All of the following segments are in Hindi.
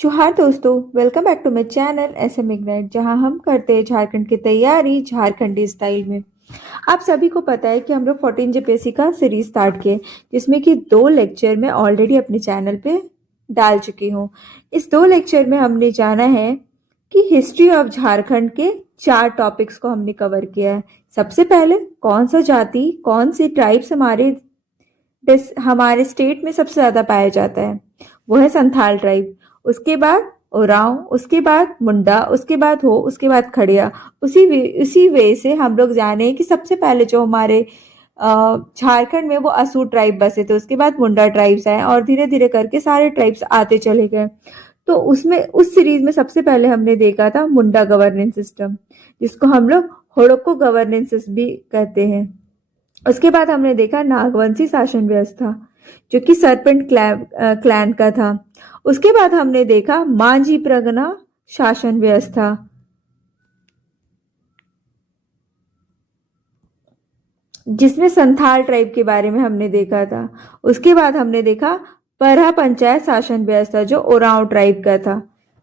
जोहार दोस्तों, welcome back to my channel SM ignite, जहां हम करते हैं झारखंड की तैयारी झारखंडी स्टाइल में। आप सभी को पता है कि हम लोग 14 जेपीएससी का सीरीज स्टार्ट किए, जिसमें कि 2 लेक्चर में ऑलरेडी अपने चैनल पे डाल चुकी हूँ। इस 2 लेक्चर में हमने जाना है कि हिस्ट्री ऑफ झारखंड के 4 टॉपिक्स को हमने कवर किया है। सबसे पहले कौन सा जाति, कौन सी ट्राइब्स हमारे स्टेट में सबसे ज्यादा पाया जाता है, वो है संथाल ट्राइब। उसके बाद ओरांव, उसके बाद मुंडा, उसके बाद हो, उसके बाद खड़िया। उसी वे से हम लोग जाने कि सबसे पहले जो हमारे झारखंड में वो असू ट्राइब बसे थे, उसके बाद मुंडा ट्राइब्स आए और धीरे धीरे करके सारे ट्राइब्स आते चले गए। तो उसमें उस सीरीज में सबसे पहले हमने देखा था मुंडा गवर्नेंस सिस्टम, जिसको हम लोग होड़ोको गवर्नेंस भी कहते हैं। उसके बाद हमने देखा नागवंशी शासन व्यवस्था, जो कि सरपेंट क्लैन का था। उसके बाद हमने देखा मांझी प्रगना शासन व्यवस्था, जिसमें संथाल ट्राइब के बारे में हमने देखा था। उसके बाद हमने देखा परहा पंचायत शासन व्यवस्था, जो ओरांव ट्राइब का था।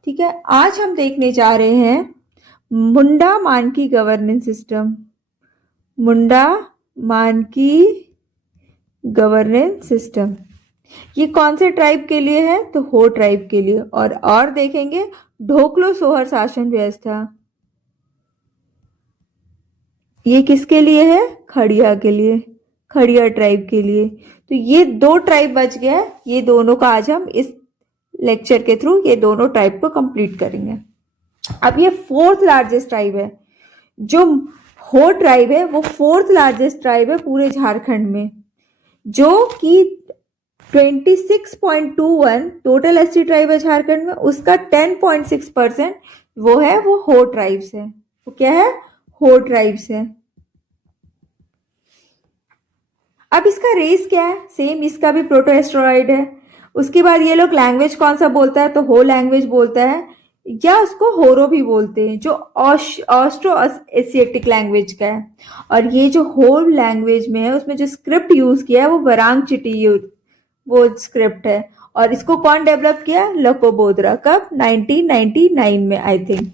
ठीक है, आज हम देखने जा रहे हैं मुंडा मानकी गवर्नेंस सिस्टम। मुंडा मानकी गवर्नेंस सिस्टम ये कौन से ट्राइब के लिए है? तो हो ट्राइब के लिए। और देखेंगे ढोकलो सोहर शासन व्यवस्था, ये किसके लिए है? खड़िया के लिए, खड़िया ट्राइब के लिए। तो ये 2 ट्राइब बच गया है, ये दोनों का आज हम इस लेक्चर के थ्रू ये दोनों ट्राइब को कंप्लीट करेंगे। अब ये 4th लार्जेस्ट ट्राइब है। जो हो ट्राइब है वो 4th लार्जेस्ट ट्राइब है पूरे झारखंड में, जो कि 26.21 टोटल एसटी ट्राइब है झारखंड में। उसका 10.6% वो हो ट्राइब्स है। वो क्या है? हो ट्राइब्स है। अब इसका रेस क्या है? सेम इसका भी प्रोटो एस्ट्रॉइड है। उसके बाद ये लोग लैंग्वेज कौन सा बोलता है? तो हो लैंग्वेज बोलता है, या उसको होरो भी बोलते हैं, जो ऑस्ट्रो एशियाटिक लैंग्वेज का है। और ये जो हो लैंग्वेज में है, उसमें जो स्क्रिप्ट यूज किया है वो वरांग चिटी वो स्क्रिप्ट है। और इसको कौन डेवलप किया? लकोबोद्रा। कब? 1999 में, आई थिंक।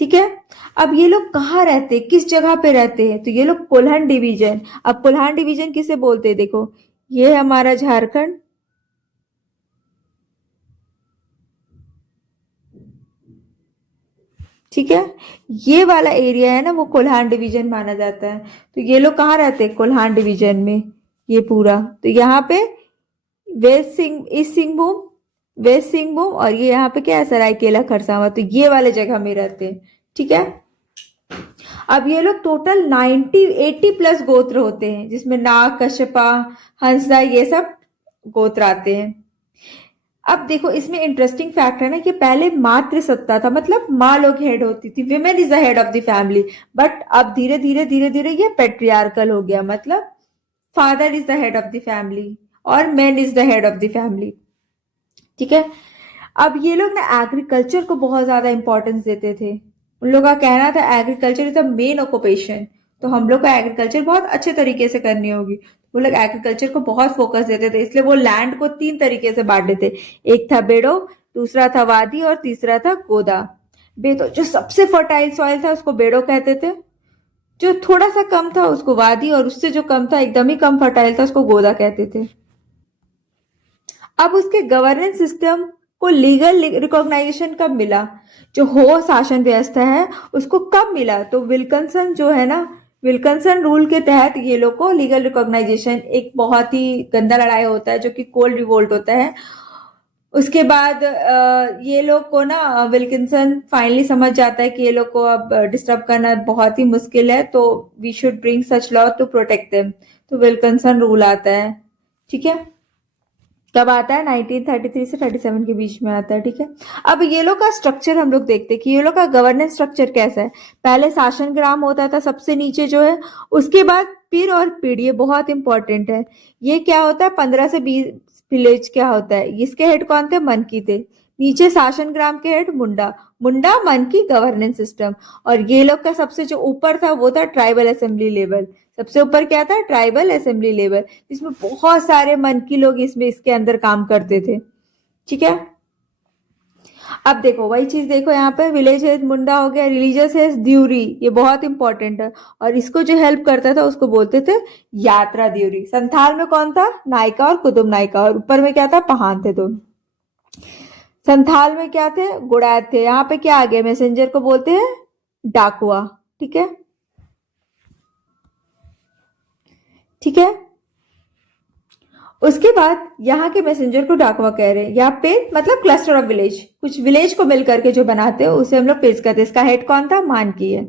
ठीक है, अब ये लोग कहाँ रहते हैं, किस जगह पे रहते हैं? तो ये लोग कोल्हान डिवीजन। अब कोल्हान डिवीजन किसे बोलते हैं? देखो, ये है हमारा झारखंड, ठीक है। ये वाला एरिया है ना, वो कोल्हान डिवीजन माना जाता है। तो ये लोग कहाँ रहते हैं? कोल्हान डिवीजन में, ये पूरा। तो यहाँ पे ईस्ट सिंहभूम, वेस्ट सिंहभूम, और ये यहाँ पे क्या है? सरायकेला खरसावां। तो ये वाले जगह में रहते हैं। ठीक है, अब ये लोग टोटल 80 प्लस गोत्र होते हैं, जिसमें नाग, कश्यपा, हंसदा, ये सब गोत्र आते हैं। अब देखो, इसमें इंटरेस्टिंग फैक्ट है ना कि पहले मातृ सत्ता था, मतलब माँ लोग हेड होती थी, women is the head of the family. But अब धीरे धीरे ये पेट्रियार्कल हो गया, मतलब father is the head of the family और man is the head of the family. ठीक है, अब ये लोग ना एग्रीकल्चर को बहुत ज्यादा इंपॉर्टेंस देते थे। उन लोग का कहना था agriculture is the main occupation. तो हम लोग को एग्रीकल्चर बहुत अच्छे तरीके से करनी होगी। वो लोग एग्रीकल्चर को बहुत फोकस देते थे, इसलिए वो लैंड को 3 तरीके से बांटे थे। एक था बेड़ो, दूसरा था वादी, और तीसरा था गोदा। बेड़ो जो सबसे फर्टाइल सॉइल था उसको बेड़ो कहते थे, जो थोड़ा सा कम था उसको वादी, और उससे जो कम था, एकदम ही कम फर्टाइल था, उसको गोदा कहते थे। अब उसके गवर्नेंस सिस्टम को लीगल रिकॉग्नाइजेशन कब मिला? जो हो शासन व्यवस्था है उसको कब मिला? तो विल्किंसन जो है ना, विल्किंसन रूल के तहत ये लोग को लीगल रिकॉग्नाइजेशन। एक बहुत ही गंदा लड़ाई होता है, जो कि कोल्ड रिवोल्ट होता है। उसके बाद ये लोग को ना विल्किंसन फाइनली समझ जाता है कि ये लोग को अब डिस्टर्ब करना बहुत ही मुश्किल है, तो we should bring such law to protect them. तो विल्किंसन रूल आता है। ठीक है, कब आता है? 1933 से 37 के बीच में आता है। ठीक है, अब ये लोग का स्ट्रक्चर हम लोग देखते हैं कि ये लोग का गवर्नेंस स्ट्रक्चर कैसा है। पहले शासन ग्राम होता था सबसे नीचे जो है, उसके बाद पीर और पीड़, ये बहुत इंपॉर्टेंट है। ये क्या होता है? 15 से 20 विलेज क्या होता है, इसके हेड कौन थे? मनकी थे। नीचे शासन ग्राम के हेड मुंडा, मुंडा मनकी गवर्नेंस सिस्टम। और ये लोग का सबसे जो ऊपर था वो था ट्राइबल असेंबली लेवल। सबसे ऊपर क्या था? ट्राइबल असेंबली लेवल, जिसमें बहुत सारे मनकी लोग इसमें इसके अंदर काम करते थे। ठीक है, अब देखो वही चीज देखो, यहाँ पे विलेज हेज मुंडा हो गया, रिलीजियस हेज द्यूरी, ये बहुत इंपॉर्टेंट है। और इसको जो हेल्प करता था उसको बोलते थे यात्रा द्यूरी। संथाल में कौन था? नायका और कुतुब नायका, और ऊपर में क्या था? पहान थे दोनों। संथाल में क्या थे? गुड़ैत थे। यहाँ पे क्या आ गया? मैसेंजर को बोलते हैं डाकुआ। ठीक है, ठीक है। उसके बाद यहाँ के मैसेंजर को डाकवा कह रहे हैं। यहाँ पे मतलब क्लस्टर ऑफ विलेज, कुछ विलेज को मिलकर के जो बनाते हैं उसे हम लोग पेश करते हैं। इसका हेड कौन था? मानकी है।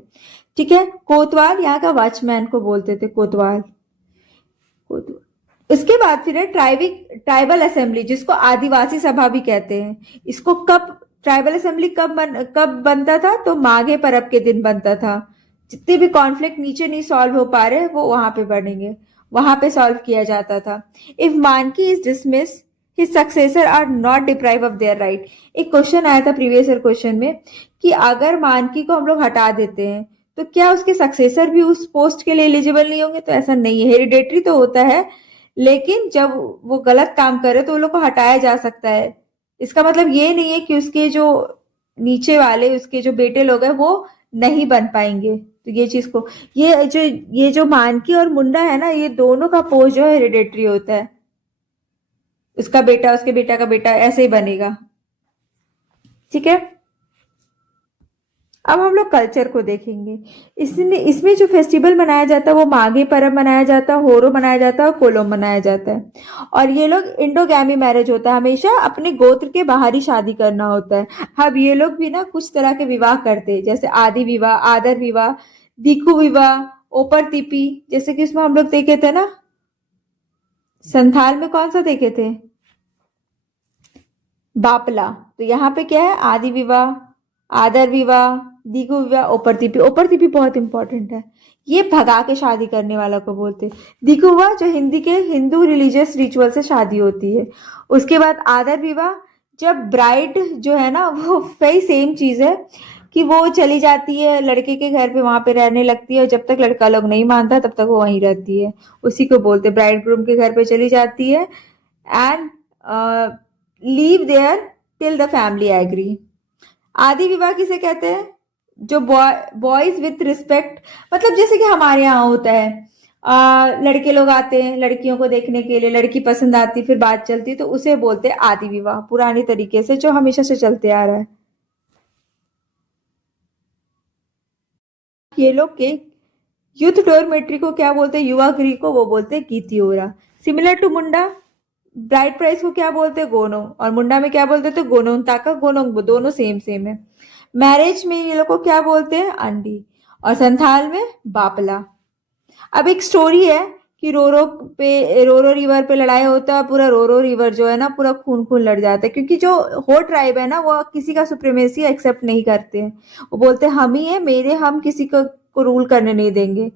ठीक है। कोतवाल यहाँ का वॉचमैन को बोलते थे, कोतवाल। इसके बाद फिर है ट्राइबल असेंबली, जिसको आदिवासी सभा भी कहते हैं। इसको कब ट्राइबल असेंबली कब बनता था? तो माघे परब के दिन बनता था। जितने भी कॉन्फ्लिक्ट नीचे नहीं सॉल्व हो पा रहे वो वहां पे बनेंगे, वहां पे सॉल्व किया जाता था। If Manki is dismiss, his successor are not deprive of their right. एक क्वेश्चन आया था प्रीवियस ईयर क्वेश्चन में कि अगर मानकी को हम लोग हटा देते हैं तो क्या उसके सक्सेसर भी उस पोस्ट के लिए एलिजिबल नहीं होंगे? तो ऐसा नहीं है, हेरिडेटरी तो होता है, लेकिन जब वो गलत काम करे तो उन लोग को हटाया जा सकता है। इसका मतलब ये नहीं है कि उसके जो नीचे वाले उसके जो बेटे लोग हैं वो नहीं बन पाएंगे। तो ये चीज को, ये जो मानकी और मुंडा है ना, ये दोनों का पोस्ट जो है हेरिडेटरी होता है। उसका बेटा उसके बेटा का बेटा ऐसे ही बनेगा। ठीक है। अब हम लोग कल्चर को देखेंगे। इसमें जो फेस्टिवल मनाया जाता है वो माघी पर्व मनाया जाता है, होरो मनाया जाता है और कोलोम मनाया जाता है। और ये लोग इंडोगैमी मैरिज होता है, हमेशा अपने गोत्र के बाहर ही शादी करना होता है। अब ये लोग भी ना कुछ तरह के विवाह करते हैं, जैसे आदि विवाह, आदर विवाह, दीकू विवाह, ओपर तिपी, जैसे कि इसमें हम लोग देखे थे ना संथाल में, कौन सा देखे थे? बापला। तो यहाँ पे क्या है? आदि विवाह, आदर विवाह, दिगु विवाह, ओपरतिपी। ओपरतिपी बहुत इंपॉर्टेंट है, ये भगा के शादी करने वाला को बोलते हैं। दिगु विवाह जो हिंदू रिलीजियस रिचुअल से शादी होती है। उसके बाद आदर विवाह, जब ब्राइड जो है ना वो वही सेम चीज है कि वो चली जाती है लड़के के घर पे, वहां पे रहने लगती है, जब तक लड़का लोग नहीं मानता तब तक वो वहीं रहती है। उसी को बोलते, ब्राइड ग्रूम के घर पे चली जाती है and leave there till the family agree. आदि विवाह किसे कहते हैं? जो बॉयज विथ रिस्पेक्ट, मतलब जैसे कि हमारे यहाँ होता है, लड़के लोग आते हैं लड़कियों को देखने के लिए, लड़की पसंद आती, फिर बात चलती, तो उसे बोलते हैं आदि विवाह, पुरानी तरीके से जो हमेशा से चलते आ रहा है। ये लोग के यूथ डोरमेट्री को क्या बोलते हैं? युवा गृह को वो बोलते हैं गीतियोरा। Similar to Munda, bride price को क्या बोलते हैं? गोनो। और मुंडा में क्या बोलते थे? गोनों ताका, गोनों, दोनों सेम सेम है। मैरिज में ये लोग को क्या बोलते हैं? अंडी। और संथाल में बापला। अब एक स्टोरी है कि रोरो रिवर पे लड़ाई होता है, पूरा रोरो रिवर जो है ना पूरा खून खून लड़ जाता है, क्योंकि जो हो ट्राइब है ना वो किसी का सुप्रीमेसी एक्सेप्ट नहीं करते हैं। वो बोलते हैं हम ही है मेरे, हम किसी को रूल करने नहीं देंगे।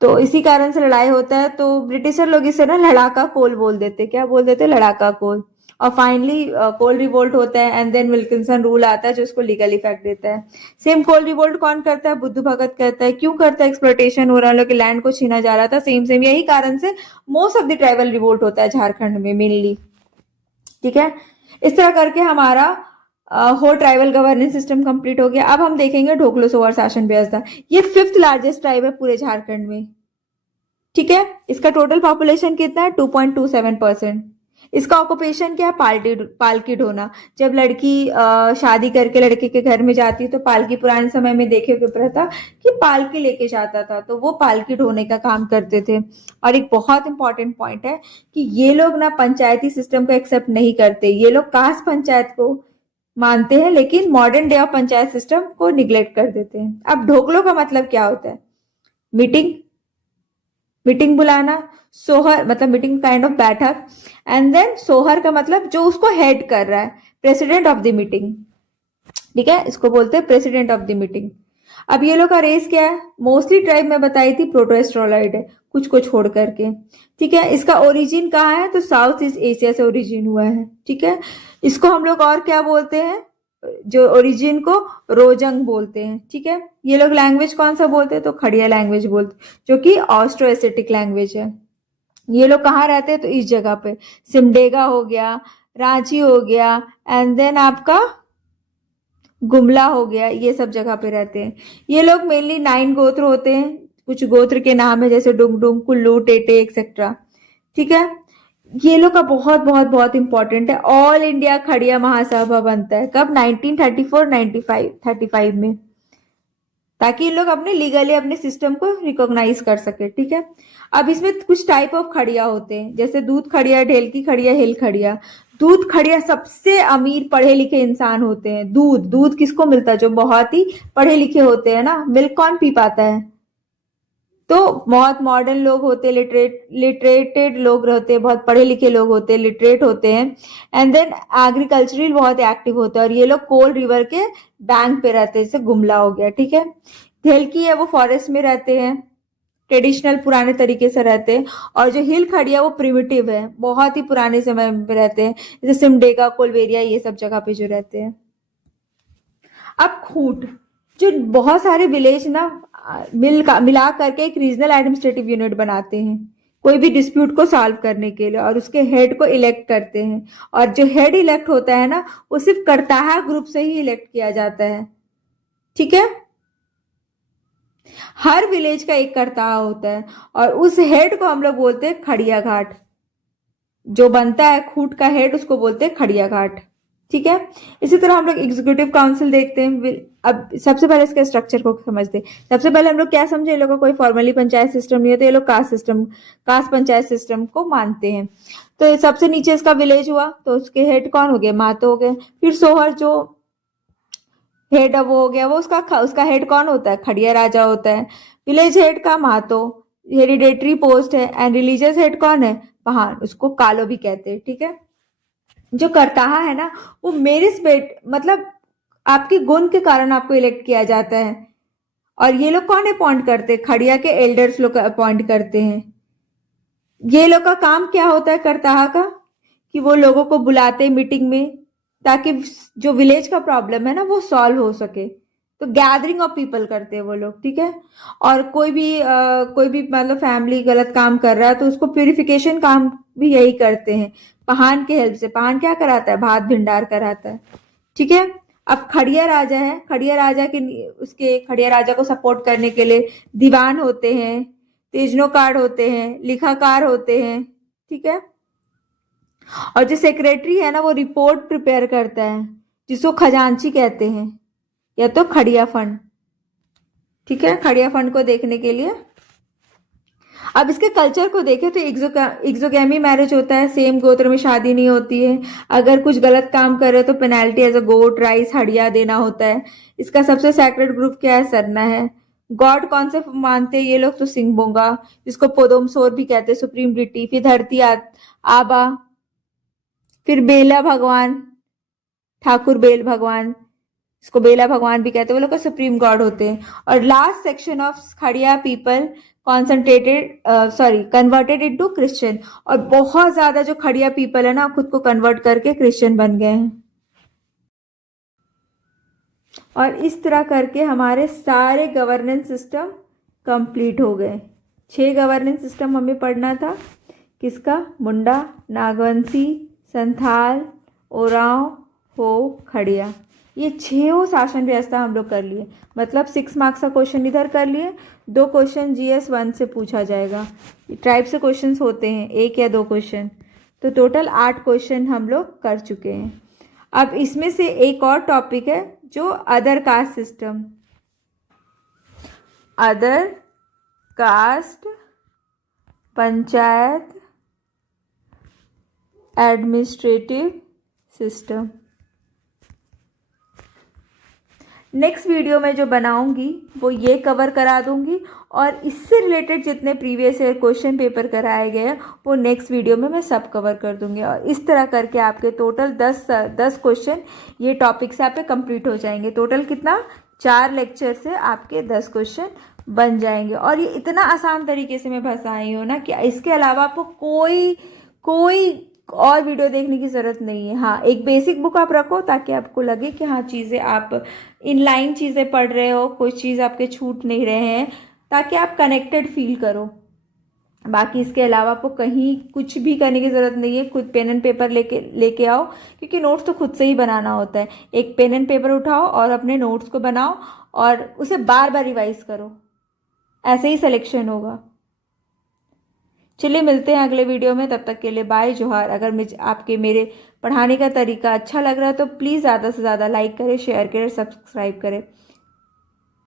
तो इसी कारण से लड़ाई होता है। तो ब्रिटिशर लोग इसे ना लड़ाका कोल बोल देते, क्या बोल देते? लड़ाका कोल। और फाइनली कोल रिवोल्ट होता है एंड देन विल्किंसन रूल आता है जो उसको लीगल इफेक्ट देता है। सेम कोल रिवोल्ट कौन करता है? बुद्धू भगत करता है। क्यों करता है? एक्सप्लॉयटेशन हो रहा है, लोग के लैंड को छीना जा रहा था। सेम सेम यही कारण से most of the tribal revolt होता है झारखंड में मेनली। ठीक है। इस तरह करके हमारा हो ट्राइबल गवर्नेंस सिस्टम कंप्लीट हो गया। अब हम देखेंगे ढोकलो सोवर शासन व्यवस्था। ये 5th लार्जेस्ट ट्राइब है पूरे झारखंड में। ठीक है। इसका टोटल पॉपुलेशन कितना है? 2.27%। इसका ऑक्यूपेशन क्या है? पालकी ढोना। जब लड़की शादी करके लड़के के घर में जाती है तो पालकी, पुराने समय में देखे प्रथा कि पालकी लेके जाता था, तो वो पालकी ढोने का काम करते थे। और एक बहुत इंपॉर्टेंट पॉइंट है कि ये लोग ना पंचायती सिस्टम को एक्सेप्ट नहीं करते, ये लोग कास्ट पंचायत को मानते हैं, लेकिन modern day of panchayat system को निग्लेक्ट कर देते हैं। अब ढोकलो का मतलब क्या होता है? मीटिंग, मीटिंग बुलाना। सोहर मतलब मीटिंग काइंड ऑफ बैठक। एंड देन सोहर का मतलब जो उसको हेड कर रहा है, प्रेसिडेंट ऑफ द मीटिंग। ठीक है, इसको बोलते हैं प्रेसिडेंट ऑफ द मीटिंग। अब ये लोग का रेस क्या है? मोस्टली ट्राइब में बताई थी प्रोटोएस्ट्रोलॉइड है, कुछ को छोड़ करके। ठीक है। इसका ओरिजिन कहाँ है? तो साउथ ईस्ट एशिया से ओरिजिन हुआ है। ठीक है। इसको हम लोग और क्या बोलते हैं? जो ओरिजिन को रोजंग बोलते हैं। ठीक है। ये लोग लैंग्वेज कौन सा बोलते हैं? तो खड़िया लैंग्वेज बोलते, जो कि ऑस्ट्रो एसेटिक लैंग्वेज है। ये लोग कहाँ रहते हैं? तो इस जगह पे सिमडेगा हो गया, रांची हो गया, एंड देन आपका गुमला हो गया, ये सब जगह पे रहते हैं। ये लोग मेनली 9 गोत्र होते हैं। कुछ गोत्र के नाम है जैसे डुंगडुंग, कुल्लू, टेटे एक्सेट्रा। ठीक है। ये लोग का बहुत बहुत बहुत इंपॉर्टेंट है। ऑल इंडिया खड़िया महासभा बनता है कब? 1934 95 35 में, ताकि इन लोग अपने लीगली अपने सिस्टम को रिकॉग्नाइज कर सके। ठीक है। अब इसमें कुछ टाइप ऑफ खड़िया होते हैं, जैसे दूध खड़िया, ढेलकी खड़िया, हिल खड़िया। दूध खड़िया सबसे अमीर पढ़े लिखे इंसान होते हैं। दूध दूध किसको मिलता है? जो बहुत ही पढ़े लिखे होते हैं ना। मिल्क कौन पी पाता है? तो बहुत मॉडर्न लोग होते हैं, लिटरेटेड लोग रहते हैं, बहुत पढ़े लिखे लोग होते हैं, लिटरेट होते हैं। एंड देन एग्रीकल्चरल बहुत एक्टिव होते हैं, और ये लोग कोल रिवर के बैंक पे रहते हैं, जैसे गुमला हो गया। ठीक है। धेलकी है वो फॉरेस्ट में रहते हैं, ट्रेडिशनल पुराने तरीके से रहते हैं। और जो हिल खड़िया वो प्रिमिटिव है, बहुत ही पुराने समय में रहते हैं, जैसे सिमडेगा, कोलवेरिया, ये सब जगह पे जो रहते हैं। अब खूंट, जो बहुत सारे विलेज ना मिला करके एक रीजनल एडमिनिस्ट्रेटिव यूनिट बनाते हैं, कोई भी डिस्प्यूट को सॉल्व करने के लिए, और उसके हेड को इलेक्ट करते हैं। और जो हेड इलेक्ट होता है ना, वो सिर्फ करताहा ग्रुप से ही इलेक्ट किया जाता है। ठीक है। हर विलेज का एक करताहा होता है, और उस हेड को हम लोग बोलते हैं खड़िया घाट। जो बनता है खूंट का हेड, उसको बोलते हैं खड़िया घाट। ठीक है। इसी तरह हम लोग एग्जीक्यूटिव काउंसिल देखते हैं। अब सबसे पहले इसके स्ट्रक्चर को समझते हैं। सबसे पहले हम लोग क्या समझे, इन लोगों का कोई फॉर्मली पंचायत सिस्टम नहीं होता, ये लोग कास्ट पंचायत सिस्टम को मानते हैं। तो सबसे नीचे इसका विलेज हुआ, तो उसके हेड कौन हो गए? महतो हो गए। फिर सोहर जो हेड वो हो गया, वो उसका हेड कौन होता है? खड़िया राजा होता है। विलेज हेड का महतो, हेरिडेटरी पोस्ट है। एंड रिलीजियस हेड कौन है? पहान, उसको कालो भी कहते हैं। ठीक है। जो करताहा है ना, वो मेरिट बेट मतलब आपके गुण के कारण आपको इलेक्ट किया जाता है। और ये लोग कौन अपॉइंट करते हैं? खड़िया के एल्डर्स लोग अपॉइंट करते हैं। ये लोग का काम क्या होता है करताहा का? कि वो लोगों को बुलाते हैं मीटिंग में, ताकि जो विलेज का प्रॉब्लम है ना वो सॉल्व हो सके। तो गैदरिंग ऑफ पीपल करते हैं वो लोग। ठीक है। और कोई भी मतलब फैमिली गलत काम कर रहा है, तो उसको प्यूरिफिकेशन काम भी यही करते हैं, पहान के हेल्प से। पहान क्या कराता है? भात भिंडार कराता है। ठीक है। अब खड़िया राजा है, खड़िया राजा को सपोर्ट करने के लिए दीवान होते हैं, तेजनोकार होते हैं, लिखाकार होते हैं। ठीक है। और जो सेक्रेटरी है ना, वो रिपोर्ट प्रिपेयर करता है, जिसको खजांची कहते हैं, या तो खड़िया फंड। ठीक है। खड़िया फंड को देखने के लिए अब इसके कल्चर को देखें तो एक्सोगैमी मैरिज होता है, सेम गोत्र में शादी नहीं होती है। अगर कुछ गलत काम करे तो penalty as a goat, rice, हड़िया देना होता है। इसका सबसे सैक्रेड ग्रुप क्या है? सरना है। गॉड कौन से मानते हैं ये लोग? तो सिंहबोंगा, जिसको पोदोमसोर भी कहते हैं, सुप्रीम डिटी। फिर आबा, फिर बेला भगवान, ठाकुर बेल भगवान, इसको बेला भगवान भी कहते हैं, वो लोग का सुप्रीम गॉड होते हैं। और last section of Kharia people converted into Christian. और बहुत ज्यादा जो खड़िया पीपल है ना, खुद को कन्वर्ट करके क्रिश्चियन बन गए हैं। और इस तरह करके हमारे सारे गवर्नेंस सिस्टम कंप्लीट हो गए। 6 गवर्नेंस सिस्टम हमें पढ़ना था। किसका? मुंडा, नागवंशी, संथाल, ओरांव, हो, खड़िया। ये 6 शासन व्यवस्था हम लोग कर लिए। मतलब 6 मार्क्स का क्वेश्चन इधर कर लिए, 2 क्वेश्चन GS 1 से पूछा जाएगा। टाइप से क्वेश्चंस होते हैं, 1 या 2 क्वेश्चन। तो टोटल 8 क्वेश्चन हम लोग कर चुके हैं। अब इसमें से एक और टॉपिक है जो other caste system, other caste panchayat administrative system. Next video में जो बनाऊंगी वो ये कवर करा दूंगी, और इससे रिलेटेड जितने प्रीवियस ईयर क्वेश्चन पेपर कराए गए हैं वो नेक्स्ट वीडियो में मैं सब कवर कर दूंगी। और इस तरह करके आपके टोटल 10 क्वेश्चन ये टॉपिक से आपके कंप्लीट हो जाएंगे। टोटल कितना? 4 लेक्चर से आपके 10 क्वेश्चन बन जाएंगे। और ये इतना आसान तरीके से मैं भसाई हूँ ना, कि इसके अलावा आपको कोई और वीडियो देखने की ज़रूरत नहीं है। हाँ, एक बेसिक बुक आप रखो, ताकि आपको लगे कि हाँ चीज़ें आप इनलाइन चीज़ें पढ़ रहे हो, कोई चीज़ आपके छूट नहीं रहे हैं, ताकि आप कनेक्टेड फील करो। बाकी इसके अलावा आपको कहीं कुछ भी करने की ज़रूरत नहीं है, खुद पेन एंड पेपर लेके लेके आओ, क्योंकि नोट्स तो खुद से ही बनाना होता है। एक पेन एंड पेपर उठाओ और अपने नोट्स को बनाओ और उसे बार बार रिवाइज करो, ऐसे ही सिलेक्शन होगा। चलिए मिलते हैं अगले वीडियो में, तब तक के लिए बाय, जोहार। अगर आपके मेरे पढ़ाने का तरीका अच्छा लग रहा है तो प्लीज़ ज़्यादा से ज़्यादा लाइक करें, शेयर करें, सब्सक्राइब करें।